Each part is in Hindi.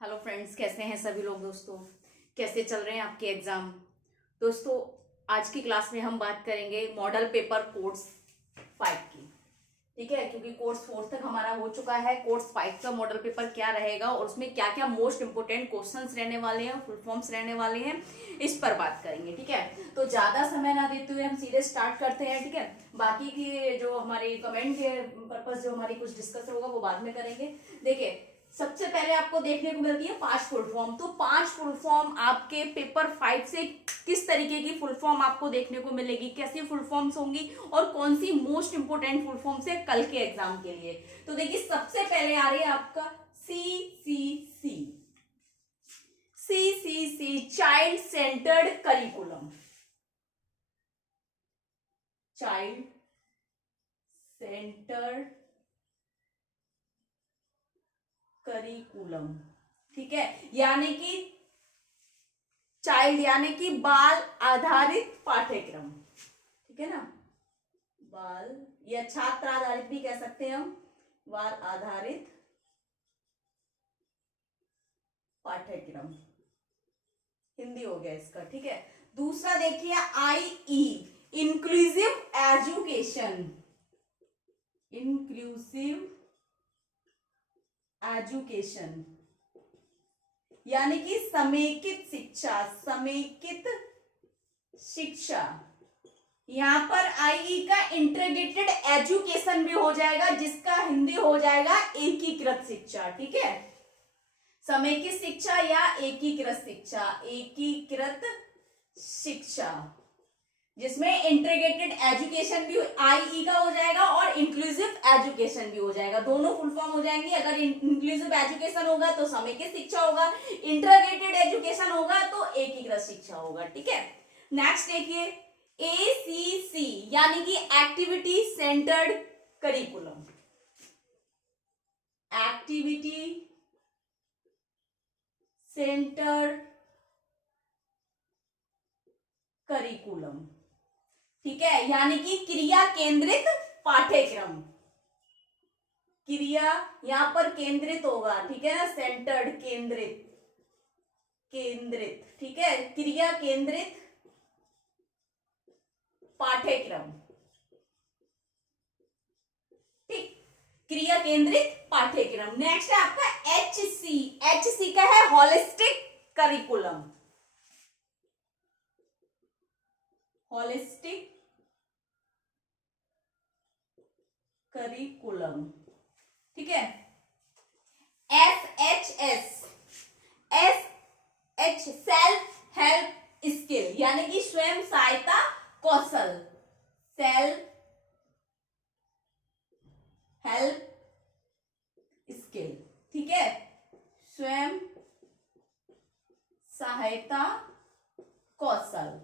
हेलो फ्रेंड्स, कैसे हैं सभी लोग। दोस्तों, कैसे चल रहे हैं आपके एग्जाम। दोस्तों, आज की क्लास में हम बात करेंगे मॉडल पेपर कोर्स 5 की। ठीक है, क्योंकि कोर्स 4 तक हमारा हो चुका है। कोर्स 5 का मॉडल पेपर क्या रहेगा और उसमें क्या क्या मोस्ट इंपोर्टेंट क्वेश्चंस रहने वाले हैं, फुल फॉर्म्स रहने वाले हैं, इस पर बात करेंगे। ठीक है, तो ज्यादा समय ना देते हुए हम सीधे स्टार्ट करते हैं। ठीक है, बाकी की जो हमारी कमेंट के पर्पज जो हमारी कुछ डिस्कस होगा वो बाद में करेंगे। देखिए, सबसे पहले आपको देखने को मिलती है 5 फुल फॉर्म। तो 5 फुल फॉर्म आपके पेपर 5 से किस तरीके की फुल फॉर्म आपको देखने को मिलेगी, कैसी फुल फॉर्म्स होंगी और कौन सी मोस्ट इंपोर्टेंट फुल फॉर्म्स है कल के एग्जाम के लिए। तो देखिए, सबसे पहले आ रही है आपका CCC। CCC child centred curriculum. Child centred curriculum. ठीक है, यानी कि चाइल्ड यानी कि बाल आधारित पाठ्यक्रम। ठीक है ना, बाल या छात्र आधारित भी कह सकते हैं हम, बाल आधारित पाठ्यक्रम हिंदी हो गया इसका। ठीक है, दूसरा देखिए IE inclusive education. Inclusive education यानी कि समेकित शिक्षा। समेकित शिक्षा, यहाँ पर IE का इंटीग्रेटेड एजुकेशन भी हो जाएगा, जिसका हिंदी हो जाएगा एकीकृत शिक्षा। ठीक है, समेकित शिक्षा या एकीकृत शिक्षा। एकीकृत शिक्षा जिसमें इंटीग्रेटेड एजुकेशन भी IE का हो जाएगा और इंक्लूसिव एजुकेशन भी हो जाएगा। दोनों फुल फॉर्म हो जाएंगी। अगर इंक्लूसिव एजुकेशन होगा तो समेकित शिक्षा होगा, इंटीग्रेटेड एजुकेशन होगा तो एकीकृत शिक्षा होगा। ठीक है, नेक्स्ट देखिए ACC यानी कि activity centred curriculum. Activity centred curriculum. ठीक है, यानी कि क्रिया केंद्रित पाठ्यक्रम। क्रिया यहां पर केंद्रित होगा। ठीक है ना, सेंटर्ड केंद्रित, केंद्रित। ठीक है, क्रिया केंद्रित पाठ्यक्रम। ठीक, क्रिया केंद्रित पाठ्यक्रम। नेक्स्ट है आपका HC। HC का है होलिस्टिक करिकुलम। Holistic curriculum. ठीक है, SHS। SH self help skill यानी कि स्वयं सहायता कौशल। Self help skill. ठीक है, स्वयं सहायता कौशल।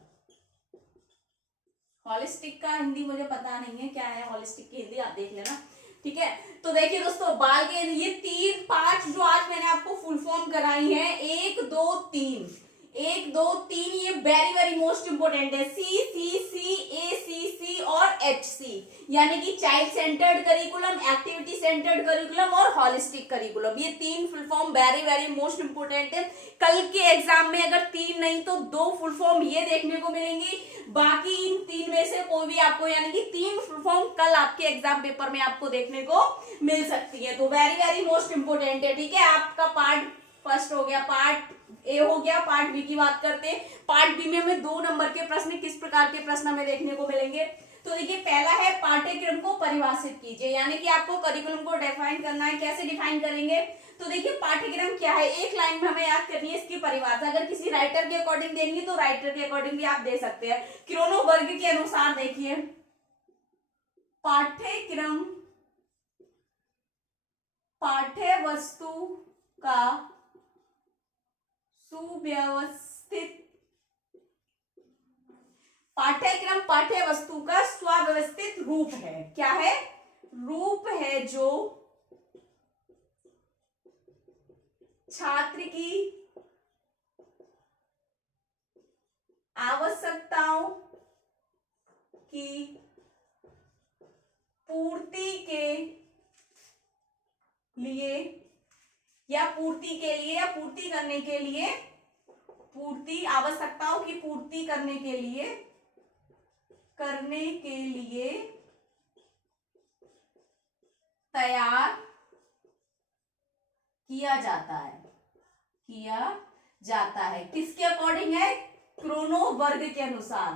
हॉलिस्टिक का हिंदी मुझे पता नहीं है क्या है, हॉलिस्टिक की हिंदी आप देख लेना। ठीक है, तो देखिए दोस्तों, बाल के ये 3 5 जो आज मैंने आपको फुल फॉर्म कराई है, 1 2 3, 1 2 3, ये वेरी वेरी मोस्ट इंपोर्टेंट है। CCC, ACC और HC यानी कि child centred curriculum, activity centred curriculum और हॉलिस्टिक करिकुलम। ये 3 full form very very most important है। कल के एग्जाम में अगर 3 नहीं तो 2 फुल फॉर्म ये देखने को मिलेंगी। बाकी इन 3 में से कोई भी आपको, यानी कि 3 फुल फॉर्म कल आपके एग्जाम पेपर में आपको देखने को मिल सकती है। तो वेरी वेरी मोस्ट इंपोर्टेंट है। ठीक है, आपका पार्ट फर्स्ट हो गया, पार्ट ए हो गया। पार्ट बी की बात करते हैं। पार्ट बी में हमें 2 नंबर के प्रश्न, किस प्रकार के प्रश्न हमें देखने को मिलेंगे। तो देखिए, पहला है पाठ्यक्रम को परिभाषित कीजिए, यानी कि आपको करिकुलम को डिफाइन करना है। कैसे डिफाइन करेंगे, तो देखिए पाठ्यक्रम क्या है, एक लाइन में हमें याद करनी है इसकी परिभाषा। अगर किसी राइटर के अकॉर्डिंग देंगे तो राइटर के अकॉर्डिंग भी आप दे सकते हैं। क्रोनो वर्ग के अनुसार देखिए, पाठ्यक्रम पाठ्य वस्तु का सुव्यवस्थित, पाठ्यक्रम पाठ्य वस्तु का सुव्यवस्थित रूप है। क्या है, रूप है जो छात्र की आवश्यकताओं की पूर्ति के लिए या पूर्ति के लिए या पूर्ति करने के लिए, पूर्ति आवश्यकताओं की पूर्ति करने के लिए तैयार किया जाता है। किसके अकॉर्डिंग है? क्रोनो वर्ग के अनुसार।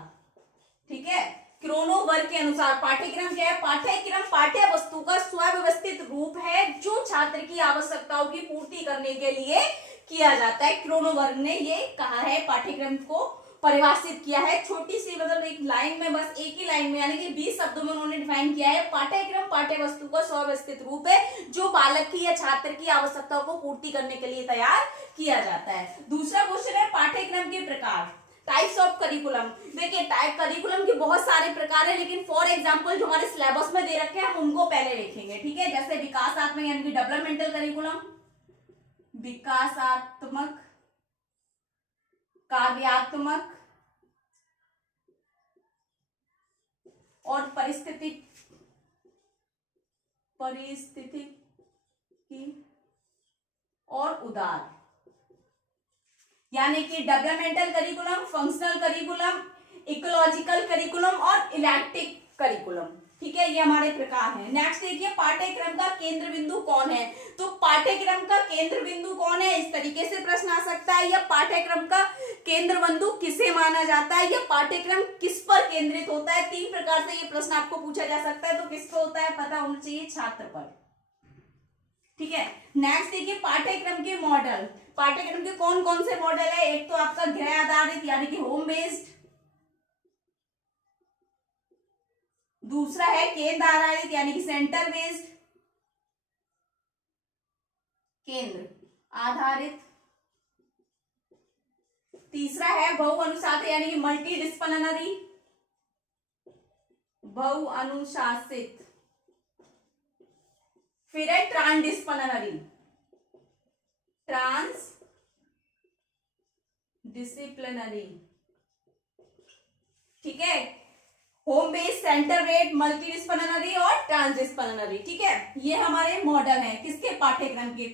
ठीक है, क्रोनो वर्ग के अनुसार। पाठ्यक्रम क्या है? पाठ्यक्रम पाठ्य वस्तु का सुव्यवस्थित रूप है जो छात्र की आवश्यकताओं की पूर्ति करने के लिए किया जाता है। क्रोनो वर्ग ने ये कहा है, पाठ्यक्रम को परिभाषित किया है। छोटी सी मतलब एक लाइन में, बस एक ही लाइन में यानी कि 20 शब्दों में उन्होंने डिफाइन किया है। पाठ्यक्रम पाठ्य वस्तु का सुव्यवस्थित रूप है जो बालक की या छात्र की आवश्यकताओं को पूर्ति करने के लिए तैयार किया जाता है। दूसरा क्वेश्चन है पाठ्यक्रम के प्रकार, टाइप्स ऑफ करिकुलम। देखिए करिकुलम के बहुत सारे प्रकार है, लेकिन फॉर एग्जांपल जो हमारे सिलेबस में दे रखे हैं हम उनको पहले देखेंगे। ठीक है, जैसे विकासात्मक यानी कि डेवलपमेंटल करिकुलम, विकासात्मक, कार्यात्मक और परिस्थितिकी और उदार, यानी कि developmental curriculum, functional curriculum, ecological curriculum और इलेक्टिव करिकुलम। ठीक है, ये हमारे प्रकार हैं। नेक्स्ट देखिए पाठ्यक्रम का केंद्र बिंदु कौन है? तो पाठ्यक्रम का केंद्र बिंदु कौन है, इस तरीके से प्रश्न आ सकता है। या पाठ्यक्रम का केंद्र बिंदु किसे माना जाता है, या पाठ्यक्रम किस पर केंद्रित होता है। 3 प्रकार से ये प्रश्न आपको पूछा जा सकता है। तो किस पर होता है पता होना चाहिए, छात्र पर। ठीक है, नेक्स्ट देखिए पाठ्यक्रम के मॉडल। पाठ्यक्रम के कौन कौन से मॉडल है? एक तो आपका गृह आधारित यानी कि होम बेस्ड, दूसरा है केंद्र आधारित यानी कि सेंटर बेस्ड, केंद्र आधारित, तीसरा है बहुअनुशासित यानी कि मल्टी डिसिप्लिनरी, बहुअनुशासित, फिर है ट्रांसडिसिप्लिनरी, ट्रांसडिसिप्लिनरी। ठीक है, home based, centre based, multi disciplinary और ट्रांसडिसिप्लिनरी। ठीक है, ये हमारे मॉडल हैं किसके? पाठ्यक्रम के।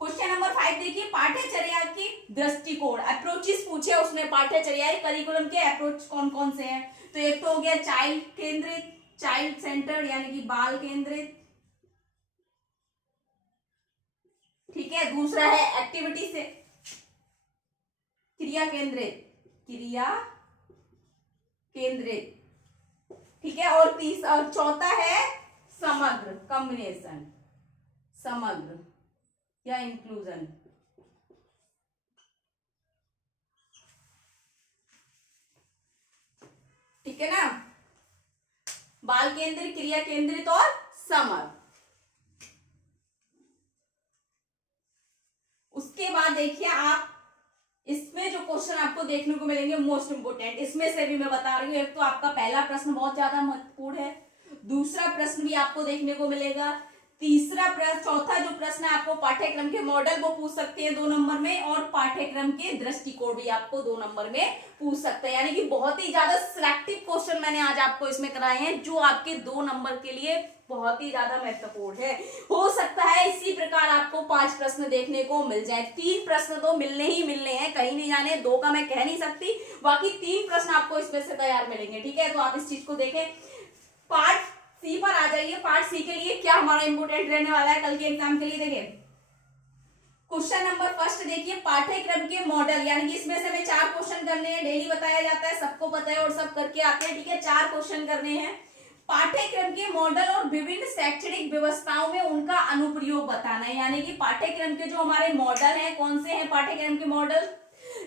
क्वेश्चन नंबर 5 देखिए पाठ्यचर्या की दृष्टिकोण, अप्रोचेस पूछे उसने। पाठ्यचर्या करिकुलम के अप्रोच कौन कौन से हैं? तो एक तो हो गया चाइल्ड केंद्रित, चाइल्ड सेंटर्ड यानी कि बाल केंद्रित। ठीक है, दूसरा है एक्टिविटी से क्रिया केंद्रित, क्रिया केंद्रित। ठीक है, और चौथा है समग्र, कॉम्बिनेशन, समग्र या इंक्लूजन। ठीक है ना, बाल केंद्रित, क्रिया केंद्रित और समग्र। उसके बाद देखिए आप इसमें जो क्वेश्चन आपको देखने को मिलेंगे मोस्ट इंपोर्टेंट, इसमें से भी मैं बता रही हूँ। एक तो आपका पहला प्रश्न बहुत ज्यादा महत्वपूर्ण है, दूसरा प्रश्न भी आपको देखने को मिलेगा, तीसरा प्रश्न, चौथा जो प्रश्न है आपको पाठ्यक्रम के मॉडल वो पूछ सकते हैं 2 नंबर में, और पाठ्यक्रम के दृष्टिकोण भी आपको 2 नंबर में पूछ सकते हैं। यानी कि बहुत ही ज्यादा सिलेक्टिव क्वेश्चन मैंने आज आपको इसमें कराए हैं जो आपके 2 नंबर के लिए बहुत ही ज्यादा महत्वपूर्ण है। हो सकता है इसी प्रकार आपको 5 प्रश्न देखने को मिल जाए। 3 प्रश्न तो मिलने ही मिलने हैं, कहीं नहीं जाने। 2 का मैं कह नहीं सकती, बाकी 3 प्रश्न आपको इसमें से तैयार मिलेंगे। ठीक है, तो आप इस चीज को देखें। पार्ट सी पर आ जाइए। पार्ट सी के लिए क्या हमारा इंपोर्टेंट रहने वाला है कल के एग्जाम के लिए? देखिए क्वेश्चन नंबर फर्स्ट देखिए पाठ्यक्रम के मॉडल, यानी कि इसमें से हमें 4 क्वेश्चन करने हैं। डेली बताया जाता है, सबको पता है और सब करके आते हैं। ठीक है, 4 क्वेश्चन करने हैं। पाठ्यक्रम के मॉडल और विभिन्न शैक्षणिक व्यवस्थाओं में उनका अनुप्रयोग बताना है। यानी कि पाठ्यक्रम के जो हमारे मॉडल हैं, कौन से हैं पाठ्यक्रम के model?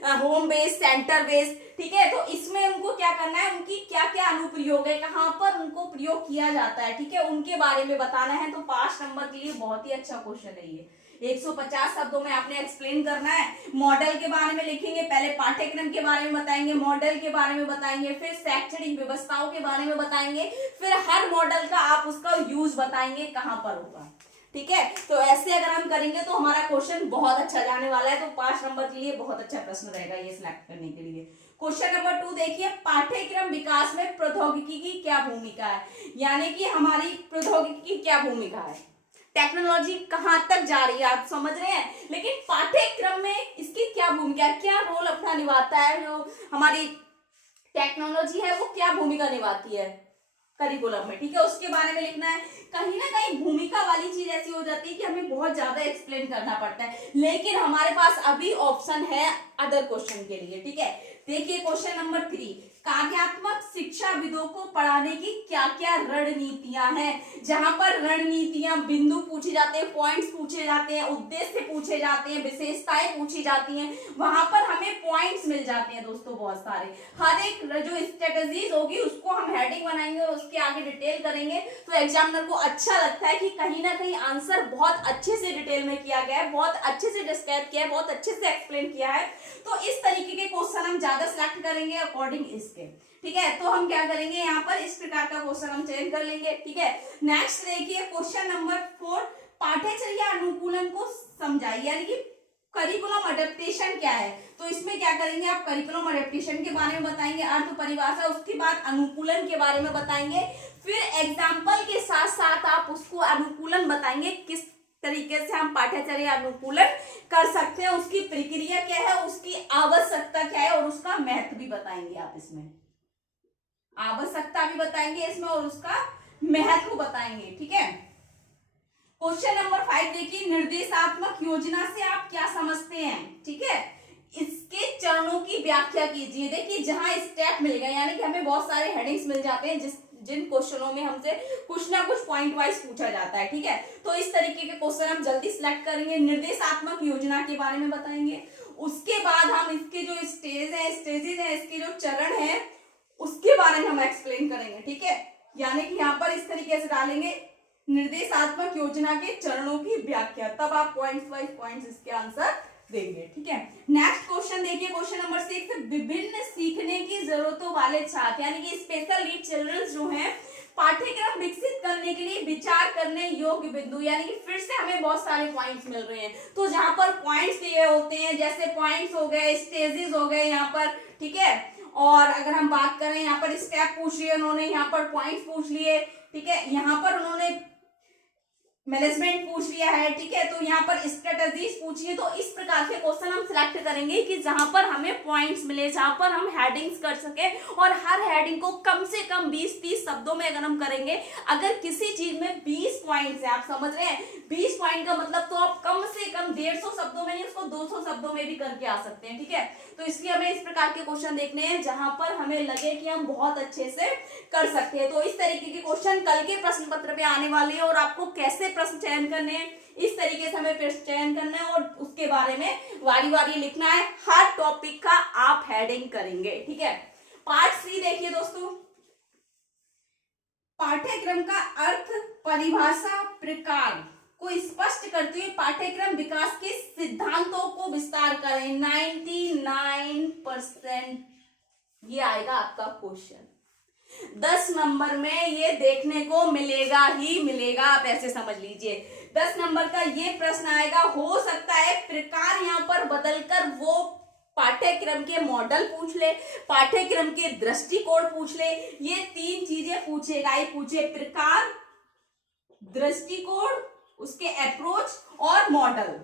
Home based, centre based. ठीक है, तो इसमें उनको क्या करना है, उनकी क्या क्या अनुप्रयोग है, कहां पर उनको प्रयोग किया जाता है। ठीक है, उनके बारे में बताना है। तो 5 नंबर के लिए बहुत ही अच्छा क्वेश्चन है ये। 150 शब्दों में आपने एक्सप्लेन करना है। मॉडल के बारे में लिखेंगे, पहले पाठ्यक्रम के बारे में बताएंगे, मॉडल के बारे में बताएंगे, फिर शैक्षणिक व्यवस्थाओं के बारे में बताएंगे, फिर हर मॉडल का आप उसका यूज बताएंगे कहां पर होगा। ठीक है, तो ऐसे अगर हम करेंगे तो हमारा क्वेश्चन बहुत अच्छा जाने वाला है। तो 5 नंबर के लिए बहुत अच्छा प्रश्न रहेगा ये सिलेक्ट करने के लिए। क्वेश्चन नंबर 2 देखिए पाठ्यक्रम विकास में प्रौद्योगिकी की क्या भूमिका है। यानी कि हमारी प्रौद्योगिकी की क्या भूमिका है। टेक्नोलॉजी कहाँ तक जा रही है, आप समझ रहे हैं। लेकिन पाठ्यक्रम में इसकी क्या भूमिका, क्या रोल अपना निभाता है, जो हमारी टेक्नोलॉजी है वो क्या भूमिका निभाती है करिकुलम में, ठीक है, उसके बारे में लिखना है। कहीं ना कहीं भूमिका वाली चीज ऐसी हो जाती है कि हमें बहुत ज्यादा एक्सप्लेन करना पड़ता है, लेकिन हमारे पास अभी ऑप्शन है अदर क्वेश्चन के लिए, ठीक है। देखिए क्वेश्चन नंबर 3, कार्यात्मक शिक्षाविदों को पढ़ाने की क्या क्या रणनीतियां हैं। जहां पर रणनीतियां, बिंदु पूछे जाते हैं, पॉइंट्स पूछे जाते हैं, उद्देश्य पूछे जाते हैं, विशेषताएं पूछी जाती हैं, वहां पर हमें पॉइंट्स मिल जाते हैं दोस्तों बहुत सारे। हर एक जो स्ट्रेटजीज होगी उसको हम हेडिंग बनाएंगे और उसके आगे डिटेल करेंगे, तो एग्जामिनर को अच्छा लगता है कि कहीं ना कहीं आंसर बहुत अच्छे से डिटेल में किया गया है, बहुत अच्छे से डिस्क्राइब किया है, बहुत अच्छे से एक्सप्लेन किया है। तो इस तरीके के क्वेश्चन हम ज्यादा सिलेक्ट करेंगे अकॉर्डिंग इसके, ठीक है। तो हम क्या करेंगे, यहाँ पर इस प्रकार का क्वेश्चन हम चेंज कर लेंगे, ठीक है। नेक्स्ट देखिए क्वेश्चन नंबर 4, पाठ्यचर्या अनुकूलन को समझाइए, यानी कि करिकुलम अडेप्टेशन क्या है। तो इसमें क्या करेंगे, आप करिकुलम अडेप्टेशन के बारे में बताएंगे, अर्थ परिभाषा, उसके बाद अनुकूलन के बारे में बताएंगे, फिर एग्जाम्पल के साथ साथ आप उसको अनुकूलन बताएंगे, किस तरीके से हम पाठ्यचर्या अनुकूलन कर सकते हैं, उसकी प्रक्रिया क्या है, उसकी आवश्यकता क्या है, और उसका महत्व भी बताएंगे। आप इसमें आवश्यकता भी बताएंगे इसमें और उसका महत्व बताएंगे, ठीक है। क्वेश्चन नंबर 5 देखिए, निर्देशात्मक योजना से आप क्या समझते हैं, ठीक है। इसके चरणों की व्याख्या कीजिए। देखिए जहां स्टेप मिल गए, यानी कि हमें बहुत सारे हेडिंग्स मिल जाते हैं जिन क्वेश्चनों में हमसे कुछ ना कुछ पॉइंट वाइज पूछा जाता है, ठीक है। तो इस तरीके के क्वेश्चन हम जल्दी सिलेक्ट करेंगे। निर्देशात्मक योजना के बारे में बताएंगे, उसके बाद हम इसके जो स्टेजेस हैं, इसके जो चरण है उसके बारे में हम एक्सप्लेन करेंगे, ठीक है। यानी कि यहाँ पर इस तरीके से डालेंगे निर्देशात्मक योजना के चरणों की व्याख्या, तब आप पॉइंट्स वाइज पॉइंट्स इसके आंसर देंगे, ठीक है। नेक्स्ट क्वेश्चन देखिए क्वेश्चन नंबर 6, विभिन्न सीखने की जरूरतों वाले छात्र, यानी कि स्पेशल नीड चिल्ड्रन जो हैं, पाठ्यक्रम विकसित करने के लिए विचार करने योग्य बिंदु, यानी कि फिर से हमें बहुत सारे पॉइंट्स मिल रहे हैं। तो जहां पर पॉइंट्स दिए होते हैं, जैसे पॉइंट्स हो गए, स्टेजेस हो गए यहाँ पर, ठीक है। और अगर हम बात करें, यहाँ पर स्टेप पूछ लिए उन्होंने, यहाँ पर पॉइंट्स पूछ लिए, ठीक है। यहाँ पर उन्होंने मैनेजमेंट पूछ लिया है, ठीक है। तो यहाँ पर स्ट्रेटजीज पूछिए। तो इस प्रकार के क्वेश्चन हम सिलेक्ट करेंगे कि जहां पर हमें पॉइंट्स मिले, जहां पर हम हेडिंग्स कर सके, और हर हेडिंग को कम से कम 20-30 शब्दों में अगर हम करेंगे, अगर किसी चीज में 20 पॉइंट्स है, आप समझ रहे हैं, 20 पॉइंट का मतलब तो आप कम से कम 150 शब्दों में नहीं, उसको 200 शब्दों में भी करके आ सकते हैं, ठीक है। तो इसलिए हमें इस प्रकार के क्वेश्चन देखने हैं जहां पर हमें लगे कि हम बहुत अच्छे से कर सकते हैं। तो इस तरीके के क्वेश्चन कल के प्रश्न पत्र पे आने वाले हैं, और आपको कैसे प्रश्न चयन करने हैं, इस तरीके से हमें प्रश्न चयन करना है और उसके बारे में वारी वारी लिखना है। हर टॉपिक का आप हेडिंग करेंगे, ठीक है। पार्ट 3 देखिए दोस्तों, पाठ्यक्रम का अर्थ, परिभाषा, प्रकार को स्पष्ट करते हुए पाठ्यक्रम विकास के सिद्धांतों को विस्तार करें। 99% ये आएगा आपका क्वेश्चन, 10 नंबर में ये देखने को मिलेगा ही मिलेगा, आप ऐसे समझ लीजिए। 10 नंबर का ये प्रश्न आएगा। हो सकता है प्रकार यहां पर बदलकर वो पाठ्यक्रम के मॉडल पूछ ले, पाठ्यक्रम के दृष्टिकोण पूछ ले, ये 3 चीजें पूछेगा ही पूछे, प्रकार, दृष्टिकोण, उसके अप्रोच और मॉडल,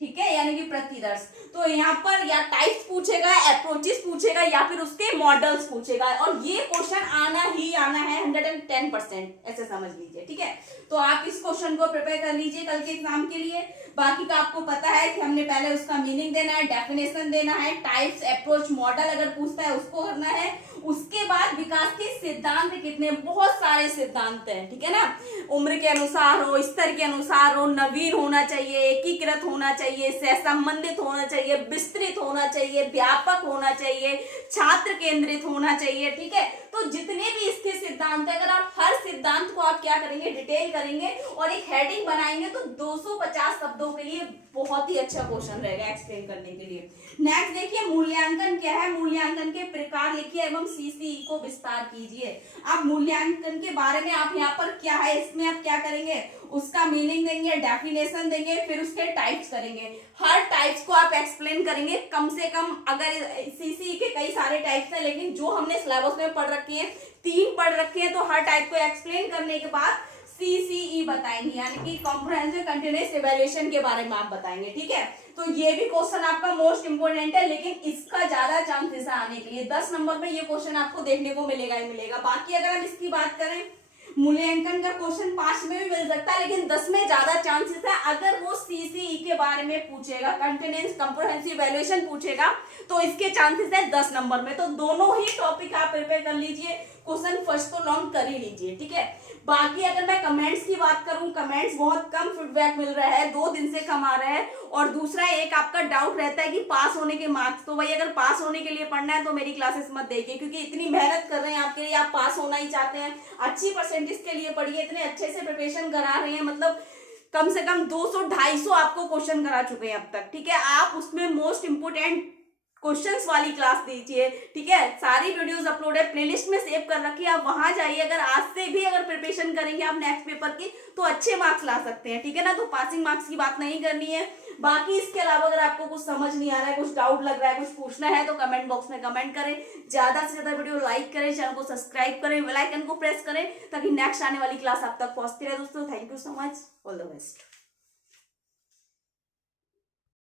ठीक है, यानी कि प्रतिदर्श। तो यहाँ पर या टाइप्स पूछेगा, अप्रोचेस पूछेगा, या फिर उसके मॉडल्स पूछेगा, और ये क्वेश्चन आना ही आना है 110%, ऐसे समझ लीजिए, ठीक है। तो आप इस क्वेश्चन को प्रिपेयर कर लीजिए कल के एग्जाम के लिए। बाकी का आपको पता है कि हमने पहले उसका मीनिंग देना है, डेफिनेशन देना है, टाइप्स, अप्रोच, मॉडल अगर पूछता है उसको करना है। उसके बाद विकास के सिद्धांत कितने, बहुत सारे सिद्धांत हैं, ठीक है ना। उम्र के अनुसार हो, स्तर के अनुसार हो, नवीन होना चाहिए, एकीकृत होना चाहिए, सहसंबंधित होना चाहिए, विस्तृत होना चाहिए, व्यापक होना चाहिए, छात्र केंद्रित होना चाहिए, ठीक है। तो जितने भी इसके सिद्धांत है, अगर आप हर सिद्धांत को आप क्या करेंगे, डिटेल करेंगे और एक हेडिंग बनाएंगे, तो 250 शब्दों के लिए बहुत ही अच्छा क्वेश्चन रहेगा एक्सप्लेन करने के लिए। नेक्स्ट देखिए, मूल्यांकन क्या है, मूल्यांकन के प्रकार लिखिए एवं सीसीई को विस्तार कीजिए। आप मूल्यांकन के बारे में आप यहाँ पर क्या है, इसमें आप क्या करेंगे, उसका मीनिंग देंगे, डेफिनेशन देंगे, फिर उसके टाइप्स करेंगे। हर टाइप्स को आप एक्सप्लेन करेंगे कम से कम। अगर सीसीई के कई सारे टाइप्स हैं, लेकिन जो हमने सिलेबस में पढ़ रखे हैं 3 पढ़ रखे हैं, तो हर टाइप को एक्सप्लेन करने के बाद CCE बताएंगे, यानी कि कॉम्प्रिहेंसिव कंटिन्यूअस इवैल्यूएशन के बारे में आप बताएंगे। ठीक है, तो ये भी क्वेश्चन आपका मोस्ट इंपोर्टेंट है, लेकिन इसका ज्यादा चांसेस है आने के लिए। 10 नंबर में ये क्वेश्चन आपको देखने को मिलेगा ही मिलेगा। बाकी अगर हम इसकी बात करें, मूल्यांकन का क्वेश्चन 5 में भी मिल सकता है, लेकिन 10 में ज्यादा चांसेस है। अगर वो CCE के बारे में पूछेगा, कंटिन्यूअस कॉम्प्रिहेंसिव इवैल्यूएशन पूछेगा, तो इसके चांसेस है 10 नंबर में। तो दोनों ही टॉपिक आप प्रिपेयर कर लीजिए, क्वेश्चन फर्स्ट तो लॉन्ग कर ही लीजिए। ठीक है, बाकी अगर मैं कमेंट्स की बात करूं, कमेंट्स बहुत कम फीडबैक मिल रहा है, 2 दिन से कम आ रहा है। और दूसरा एक आपका डाउट रहता है कि पास होने के मार्क्स, तो भाई अगर पास होने के लिए पढ़ना है तो मेरी क्लासेस मत देखिए, क्योंकि इतनी मेहनत कर रहे हैं आपके लिए, आप पास होना ही चाहते हैं, अच्छी परसेंटेज के लिए पढ़िए, इतने अच्छे से प्रिपरेशन करा रहे हैं, मतलब कम से कम 200-250 आपको क्वेश्चन करा चुके हैं अब तक। ठीक है, आप उसमें मोस्ट इंपोर्टेंट क्वेश्चंस वाली क्लास दीजिए। ठीक है, सारी वीडियोस अपलोड है, प्लेलिस्ट में सेव कर रखिए, आप वहां जाइए। अगर आज से भी अगर प्रिपरेशन करेंगे आप नेक्स्ट पेपर की, तो अच्छे मार्क्स ला सकते हैं। ठीक है ना, तो पासिंग मार्क्स की बात नहीं करनी है। बाकी इसके अलावा अगर आपको कुछ समझ नहीं आ रहा है, कुछ डाउट लग रहा है, कुछ पूछना है, तो कमेंट बॉक्स में कमेंट करें। ज्यादा से ज्यादा वीडियो लाइक करें, चैनल को सब्सक्राइब करें, बेल आइकन को प्रेस करें, ताकि नेक्स्ट आने वाली क्लास आप तक पहुंचती रहे। दोस्तों thank you so much, all the best.